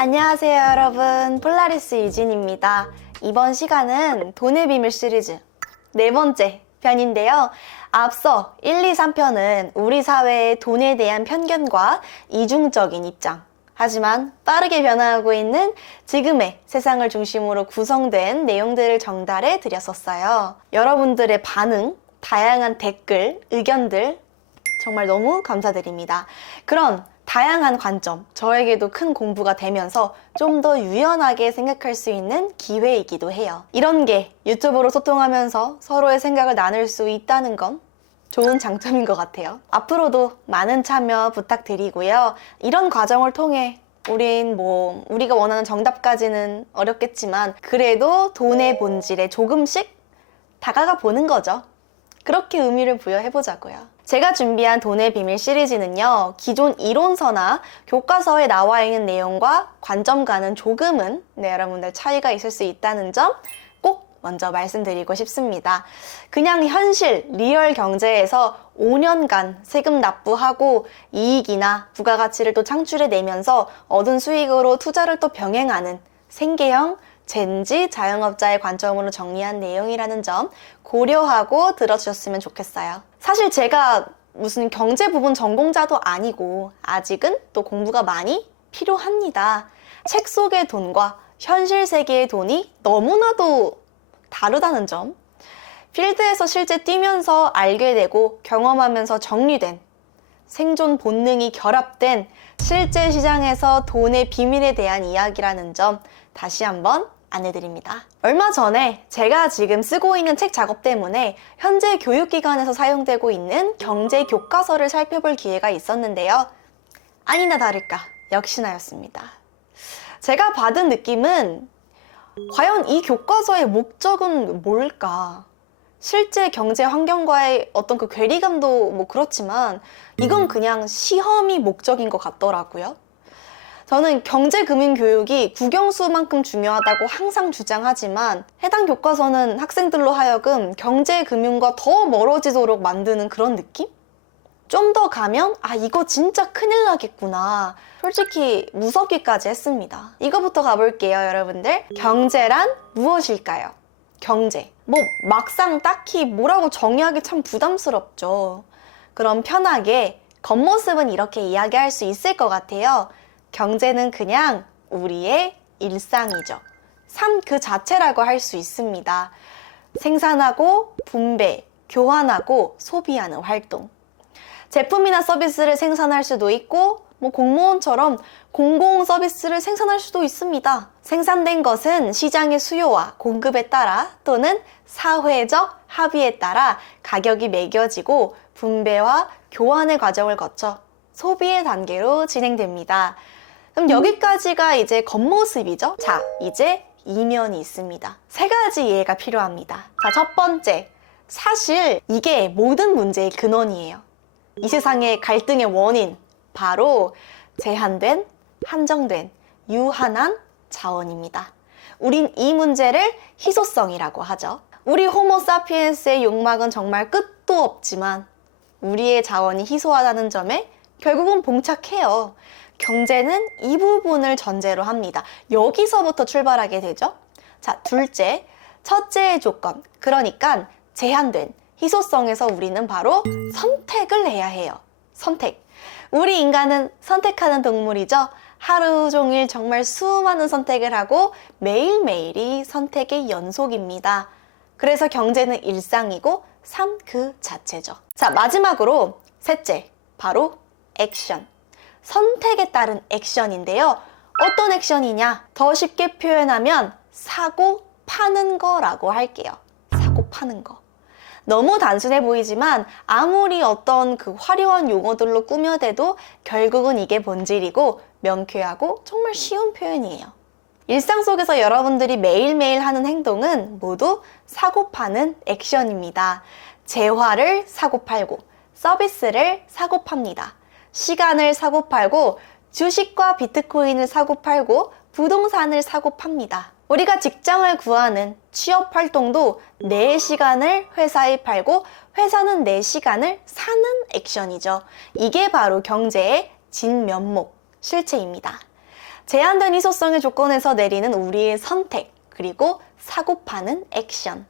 안녕하세요 여러분, 폴라리스 유진입니다. 이번 시간은 돈의 비밀 시리즈 네 번째 편인데요. 앞서 1, 2, 3편은 우리 사회의 돈에 대한 편견과 이중적인 입장, 하지만 빠르게 변화하고 있는 지금의 세상을 중심으로 구성된 내용들을 전달해 드렸었어요. 여러분들의 반응, 다양한 댓글, 의견들 정말 너무 감사드립니다. 그런 다양한 관점, 저에게도 큰 공부가 되면서 좀 더 유연하게 생각할 수 있는 기회이기도 해요. 이런 게 유튜브로 소통하면서 서로의 생각을 나눌 수 있다는 건 좋은 장점인 것 같아요. 앞으로도 많은 참여 부탁드리고요. 이런 과정을 통해 우리가 원하는 정답까지는 어렵겠지만 그래도 돈의 본질에 조금씩 다가가 보는 거죠. 그렇게 의미를 부여해보자고요. 제가 준비한 돈의 비밀 시리즈는요, 기존 이론서나 교과서에 나와 있는 내용과 관점과는 조금은 여러분들 차이가 있을 수 있다는 점 꼭 먼저 말씀드리고 싶습니다. 그냥 현실, 리얼 경제에서 5년간 세금 납부하고 이익이나 부가가치를 또 창출해내면서 얻은 수익으로 투자를 또 병행하는 생계형 젠지 자영업자의 관점으로 정리한 내용이라는 점 고려하고 들어주셨으면 좋겠어요. 사실 제가 무슨 경제 부분 전공자도 아니고 아직은 또 공부가 많이 필요합니다. 책 속의 돈과 현실 세계의 돈이 너무나도 다르다는 점, 필드에서 실제 뛰면서 알게 되고 경험하면서 정리된 생존 본능이 결합된 실제 시장에서 돈의 비밀에 대한 이야기라는 점 다시 한번 안내드립니다. 얼마 전에 제가 지금 쓰고 있는 책 작업 때문에 현재 교육기관에서 사용되고 있는 경제 교과서를 살펴볼 기회가 있었는데요. 아니나 다를까 역시나였습니다. 제가 받은 느낌은 과연 이 교과서의 목적은 뭘까? 실제 경제 환경과의 어떤 그 괴리감도 뭐 그렇지만 이건 그냥 시험이 목적인 것 같더라고요. 저는 경제금융교육이 국영수만큼 중요하다고 항상 주장하지만 해당 교과서는 학생들로 하여금 경제금융과 더 멀어지도록 만드는 그런 느낌? 좀 더 가면 이거 진짜 큰일 나겠구나. 솔직히 무섭기까지 했습니다. 이거부터 가볼게요, 여러분들. 경제란 무엇일까요? 경제. 막상 딱히 뭐라고 정의하기 참 부담스럽죠. 그럼 편하게 겉모습은 이렇게 이야기할 수 있을 것 같아요. 경제는 그냥 우리의 일상이죠. 삶 그 자체라고 할 수 있습니다. 생산하고 분배, 교환하고 소비하는 활동. 제품이나 서비스를 생산할 수도 있고 공무원처럼 공공 서비스를 생산할 수도 있습니다. 생산된 것은 시장의 수요와 공급에 따라 또는 사회적 합의에 따라 가격이 매겨지고 분배와 교환의 과정을 거쳐 소비의 단계로 진행됩니다. 그럼 여기까지가 이제 겉모습이죠. 자, 이제 이면이 있습니다. 세 가지 이해가 필요합니다. 자, 첫 번째. 사실 이게 모든 문제의 근원이에요. 이 세상의 갈등의 원인, 바로 제한된, 한정된, 유한한 자원입니다. 우린 이 문제를 희소성이라고 하죠. 우리 호모사피엔스의 욕망은 정말 끝도 없지만 우리의 자원이 희소하다는 점에 결국은 봉착해요. 경제는 이 부분을 전제로 합니다. 여기서부터 출발하게 되죠. 자, 둘째, 첫째의 조건, 그러니까 제한된 희소성에서 우리는 바로 선택을 해야 해요. 선택. 우리 인간은 선택하는 동물이죠. 하루 종일 정말 수많은 선택을 하고 매일매일이 선택의 연속입니다. 그래서 경제는 일상이고 삶 그 자체죠. 자, 마지막으로 셋째, 바로 액션. 선택에 따른 액션인데요. 어떤 액션이냐? 더 쉽게 표현하면 사고 파는 거라고 할게요. 사고 파는 거. 너무 단순해 보이지만 아무리 어떤 그 화려한 용어들로 꾸며대도 결국은 이게 본질이고 명쾌하고 정말 쉬운 표현이에요. 일상 속에서 여러분들이 매일매일 하는 행동은 모두 사고 파는 액션입니다. 재화를 사고 팔고 서비스를 사고 팝니다. 시간을 사고 팔고 주식과 비트코인을 사고 팔고 부동산을 사고 팝니다. 우리가 직장을 구하는 취업 활동도 내 시간을 회사에 팔고 회사는 내 시간을 사는 액션이죠. 이게 바로 경제의 진면목, 실체입니다. 제한된 희소성의 조건에서 내리는 우리의 선택, 그리고 사고 파는 액션.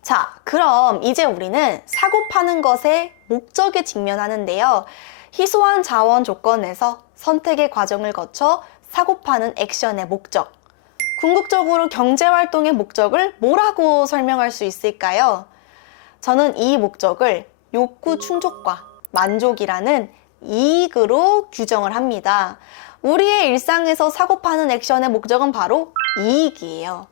자, 그럼 이제 우리는 사고 파는 것의 목적에 직면하는데요. 희소한 자원 조건에서 선택의 과정을 거쳐 사고 파는 액션의 목적. 궁극적으로 경제활동의 목적을 뭐라고 설명할 수 있을까요? 저는 이 목적을 욕구 충족과 만족이라는 이익으로 규정을 합니다. 우리의 일상에서 사고 파는 액션의 목적은 바로 이익이에요.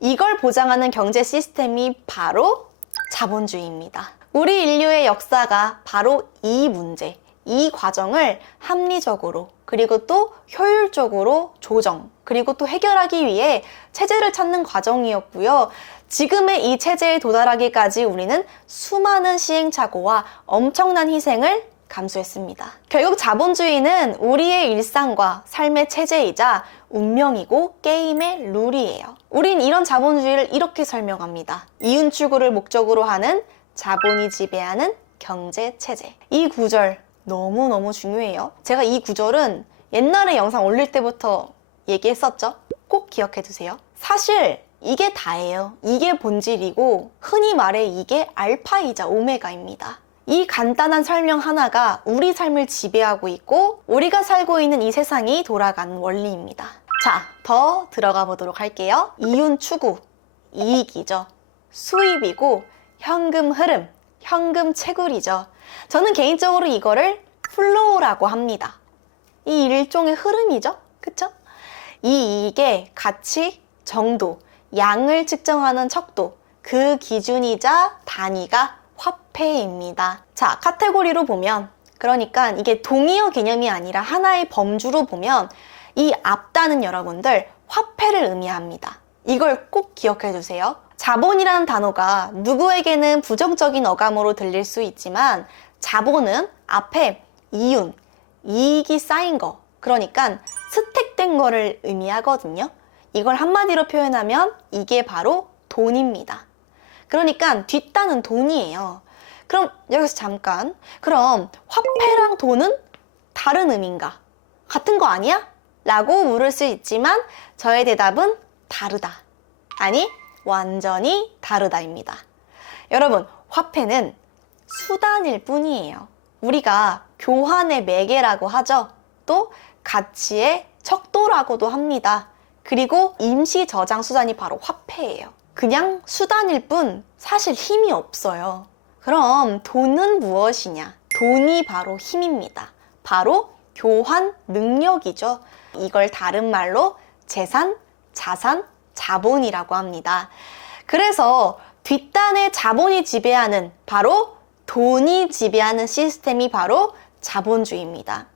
이걸 보장하는 경제 시스템이 바로 자본주의입니다. 우리 인류의 역사가 바로 이 문제, 이 과정을 합리적으로 그리고 또 효율적으로 조정 그리고 또 해결하기 위해 체제를 찾는 과정이었고요. 지금의 이 체제에 도달하기까지 우리는 수많은 시행착오와 엄청난 희생을 감수했습니다. 결국 자본주의는 우리의 일상과 삶의 체제이자 운명이고 게임의 룰이에요. 우린 이런 자본주의를 이렇게 설명합니다. 이윤 추구를 목적으로 하는 자본이 지배하는 경제 체제. 이 구절 너무너무 중요해요. 제가 이 구절은 옛날에 영상 올릴 때부터 얘기했었죠? 꼭 기억해 두세요. 사실 이게 다예요. 이게 본질이고 흔히 말해 이게 알파이자 오메가입니다. 이 간단한 설명 하나가 우리 삶을 지배하고 있고 우리가 살고 있는 이 세상이 돌아가는 원리입니다. 자, 더 들어가 보도록 할게요. 이윤 추구, 이익이죠. 수입이고 현금 흐름, 현금 채굴이죠. 저는 개인적으로 이거를 플로우라고 합니다. 이 일종의 흐름이죠. 그쵸? 이 이익의 가치, 정도, 양을 측정하는 척도, 그 기준이자 단위가 화폐입니다. 자, 카테고리로 보면, 그러니까 이게 동의어 개념이 아니라 하나의 범주로 보면 이 앞단은 여러분들 화폐를 의미합니다. 이걸 꼭 기억해 두세요. 자본이라는 단어가 누구에게는 부정적인 어감으로 들릴 수 있지만 자본은 앞에 이윤, 이익이 쌓인 거, 그러니까 스택된 거를 의미하거든요. 이걸 한마디로 표현하면 이게 바로 돈입니다. 그러니까 뒷단은 돈이에요. 그럼 여기서 잠깐, 그럼 화폐랑 돈은 다른 의미인가? 같은 거 아니야? 라고 물을 수 있지만 저의 대답은 다르다. 아니, 완전히 다르다입니다. 여러분, 화폐는 수단일 뿐이에요. 우리가 교환의 매개라고 하죠. 또 가치의 척도라고도 합니다. 그리고 임시 저장 수단이 바로 화폐예요. 그냥 수단일 뿐 사실 힘이 없어요. 그럼 돈은 무엇이냐? 돈이 바로 힘입니다. 바로 교환 능력이죠. 이걸 다른 말로 재산, 자산, 자본이라고 합니다. 그래서 뒷단에 자본이 지배하는 바로 돈이 지배하는 시스템이 바로 자본주의입니다.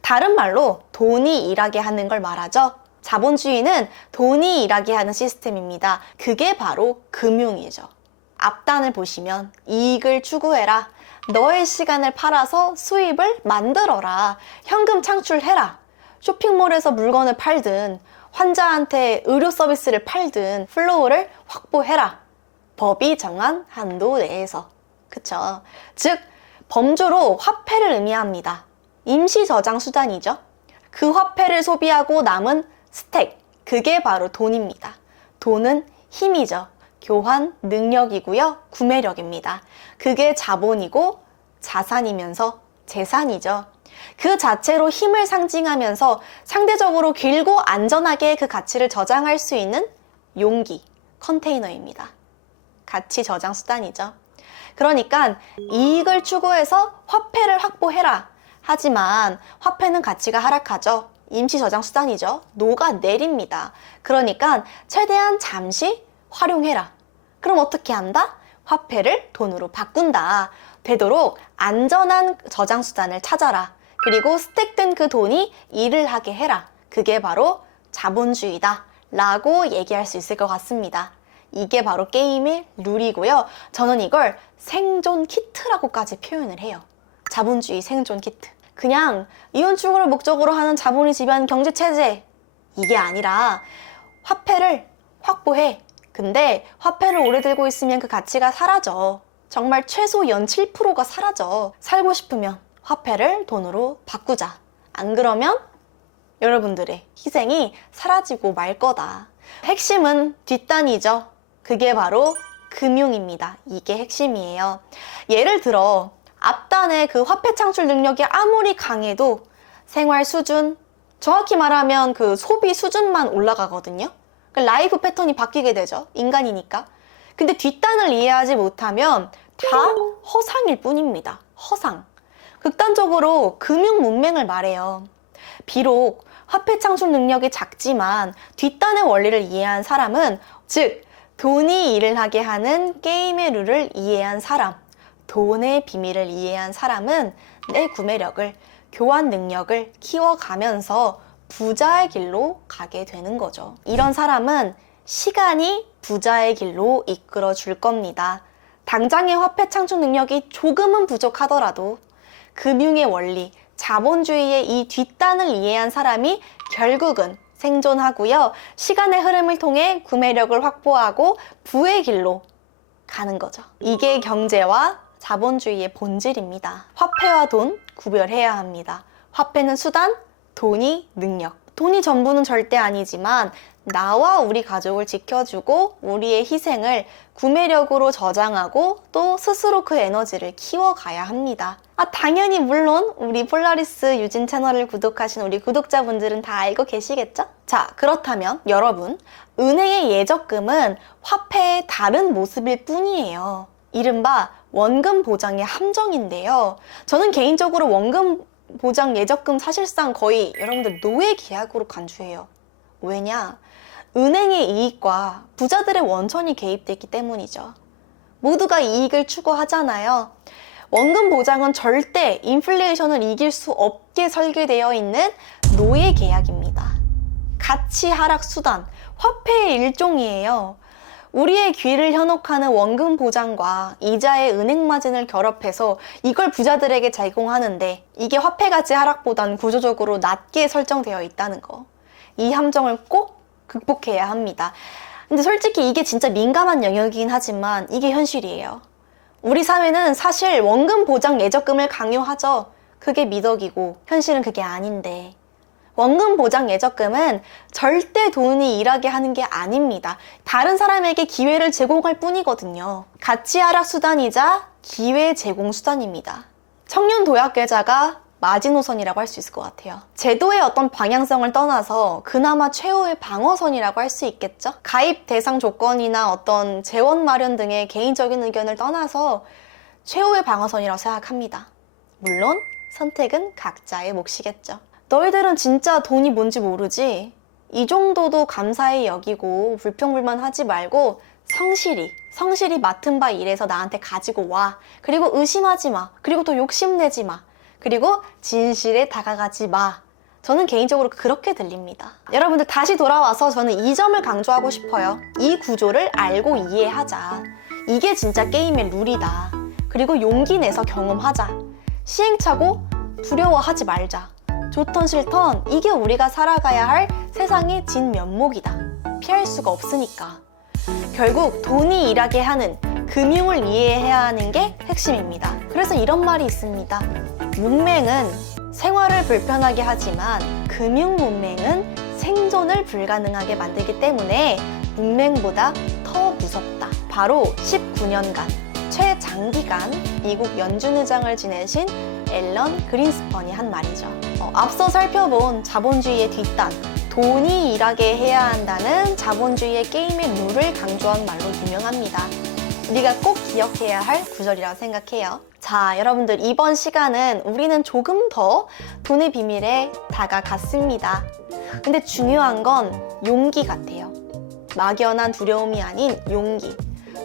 다른 말로 돈이 일하게 하는 걸 말하죠. 자본주의는 돈이 일하게 하는 시스템입니다. 그게 바로 금융이죠. 앞단을 보시면 이익을 추구해라. 너의 시간을 팔아서 수입을 만들어라. 현금 창출해라. 쇼핑몰에서 물건을 팔든 환자한테 의료 서비스를 팔든 플로우를 확보해라. 법이 정한 한도 내에서. 그쵸? 즉 범주로 화폐를 의미합니다. 임시 저장 수단이죠. 그 화폐를 소비하고 남은 스택, 그게 바로 돈입니다. 돈은 힘이죠. 교환 능력이고요. 구매력입니다. 그게 자본이고 자산이면서 재산이죠. 그 자체로 힘을 상징하면서 상대적으로 길고 안전하게 그 가치를 저장할 수 있는 용기, 컨테이너입니다. 가치 저장 수단이죠. 그러니까 이익을 추구해서 화폐를 확보해라. 하지만 화폐는 가치가 하락하죠. 임시 저장 수단이죠. 녹아내립니다. 그러니까 최대한 잠시 활용해라. 그럼 어떻게 한다? 화폐를 돈으로 바꾼다. 되도록 안전한 저장 수단을 찾아라. 그리고 스택된 그 돈이 일을 하게 해라. 그게 바로 자본주의다 라고 얘기할 수 있을 것 같습니다. 이게 바로 게임의 룰이고요. 저는 이걸 생존 키트라고까지 표현을 해요. 자본주의 생존 키트. 그냥 이윤 추구를 목적으로 하는 자본이 지배하는 경제체제, 이게 아니라 화폐를 확보해. 근데 화폐를 오래 들고 있으면 그 가치가 사라져. 정말 최소 연 7%가 사라져. 살고 싶으면 화폐를 돈으로 바꾸자. 안 그러면 여러분들의 희생이 사라지고 말 거다. 핵심은 뒷단이죠. 그게 바로 금융입니다. 이게 핵심이에요. 예를 들어 앞단의 그 화폐 창출 능력이 아무리 강해도 생활 수준, 정확히 말하면 그 소비 수준만 올라가거든요. 라이프 패턴이 바뀌게 되죠. 인간이니까. 근데 뒷단을 이해하지 못하면 다 허상일 뿐입니다. 허상. 극단적으로 금융 문맹을 말해요. 비록 화폐 창출 능력이 작지만 뒷단의 원리를 이해한 사람은, 즉 돈이 일을 하게 하는 게임의 룰을 이해한 사람, 돈의 비밀을 이해한 사람은 내 구매력을, 교환 능력을 키워가면서 부자의 길로 가게 되는 거죠. 이런 사람은 시간이 부자의 길로 이끌어 줄 겁니다. 당장의 화폐 창출 능력이 조금은 부족하더라도 금융의 원리, 자본주의의 이 뒷단을 이해한 사람이 결국은 생존하고요. 시간의 흐름을 통해 구매력을 확보하고 부의 길로 가는 거죠. 이게 경제와 자본주의의 본질입니다. 화폐와 돈 구별해야 합니다. 화폐는 수단, 돈이 능력. 돈이 전부는 절대 아니지만 나와 우리 가족을 지켜주고 우리의 희생을 구매력으로 저장하고 또 스스로 그 에너지를 키워가야 합니다. 당연히 물론 우리 폴라리스 유진 채널을 구독하신 우리 구독자분들은 다 알고 계시겠죠? 자, 그렇다면 여러분, 은행의 예적금은 화폐의 다른 모습일 뿐이에요. 이른바 원금 보장의 함정인데요. 저는 개인적으로 원금 보장 예적금 사실상 거의 여러분들 노예 계약으로 간주해요. 왜냐? 은행의 이익과 부자들의 원천이 개입되어 있기 때문이죠. 모두가 이익을 추구하잖아요. 원금 보장은 절대 인플레이션을 이길 수 없게 설계되어 있는 노예 계약입니다. 가치 하락 수단, 화폐의 일종이에요. 우리의 귀를 현혹하는 원금 보장과 이자의 은행 마진을 결합해서 이걸 부자들에게 제공하는데 이게 화폐 가치 하락보단 구조적으로 낮게 설정되어 있다는 거. 이 함정을 꼭 극복해야 합니다. 근데 솔직히 이게 진짜 민감한 영역이긴 하지만 이게 현실이에요. 우리 사회는 사실 원금 보장 예적금을 강요하죠. 그게 미덕이고 현실은 그게 아닌데, 원금 보장 예적금은 절대 돈이 일하게 하는 게 아닙니다. 다른 사람에게 기회를 제공할 뿐이거든요. 가치 하락 수단이자 기회 제공 수단입니다. 청년 도약 계좌가 마지노선이라고 할 수 있을 것 같아요. 제도의 어떤 방향성을 떠나서 그나마 최후의 방어선이라고 할 수 있겠죠? 가입 대상 조건이나 어떤 재원 마련 등의 개인적인 의견을 떠나서 최후의 방어선이라고 생각합니다. 물론 선택은 각자의 몫이겠죠. 너희들은 진짜 돈이 뭔지 모르지? 이 정도도 감사히 여기고 불평불만하지 말고 성실히 맡은 바 일해서 나한테 가지고 와. 그리고 의심하지 마. 그리고 또 욕심내지 마. 그리고 진실에 다가가지 마. 저는 개인적으로 그렇게 들립니다. 여러분들 다시 돌아와서 저는 이 점을 강조하고 싶어요. 이 구조를 알고 이해하자. 이게 진짜 게임의 룰이다. 그리고 용기 내서 경험하자. 시행착오 두려워하지 말자. 좋던 싫던 이게 우리가 살아가야 할 세상의 진면목이다. 피할 수가 없으니까. 결국 돈이 일하게 하는 금융을 이해해야 하는 게 핵심입니다. 그래서 이런 말이 있습니다. 문맹은 생활을 불편하게 하지만 금융 문맹은 생존을 불가능하게 만들기 때문에 문맹보다 더 무섭다. 바로 19년간 최장기간 미국 연준의장을 지내신 앨런 그린스펀이 한 말이죠. 앞서 살펴본 자본주의의 뒷단, 돈이 일하게 해야 한다는 자본주의의 게임의 룰을 강조한 말로 유명합니다. 우리가 꼭 기억해야 할 구절이라고 생각해요. 자, 여러분들 이번 시간은 우리는 조금 더 돈의 비밀에 다가갔습니다. 근데 중요한 건 용기 같아요. 막연한 두려움이 아닌 용기.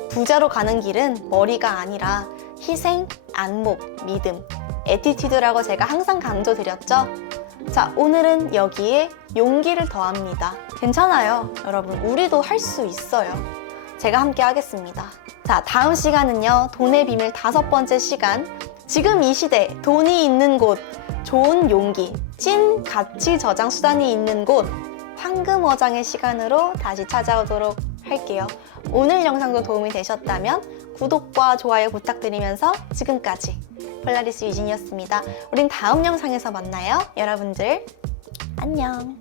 부자로 가는 길은 머리가 아니라 희생, 안목, 믿음, 애티튜드라고 제가 항상 강조드렸죠? 자, 오늘은 여기에 용기를 더합니다. 괜찮아요, 여러분. 우리도 할 수 있어요. 제가 함께 하겠습니다. 자, 다음 시간은요, 돈의 비밀 5번째 시간. 지금 이 시대, 돈이 있는 곳, 좋은 용기, 찐 가치 저장 수단이 있는 곳, 황금어장의 시간으로 다시 찾아오도록 할게요. 오늘 영상도 도움이 되셨다면 구독과 좋아요 부탁드리면서 지금까지 폴라리스 유진이었습니다. 우린 다음 영상에서 만나요. 여러분들 안녕.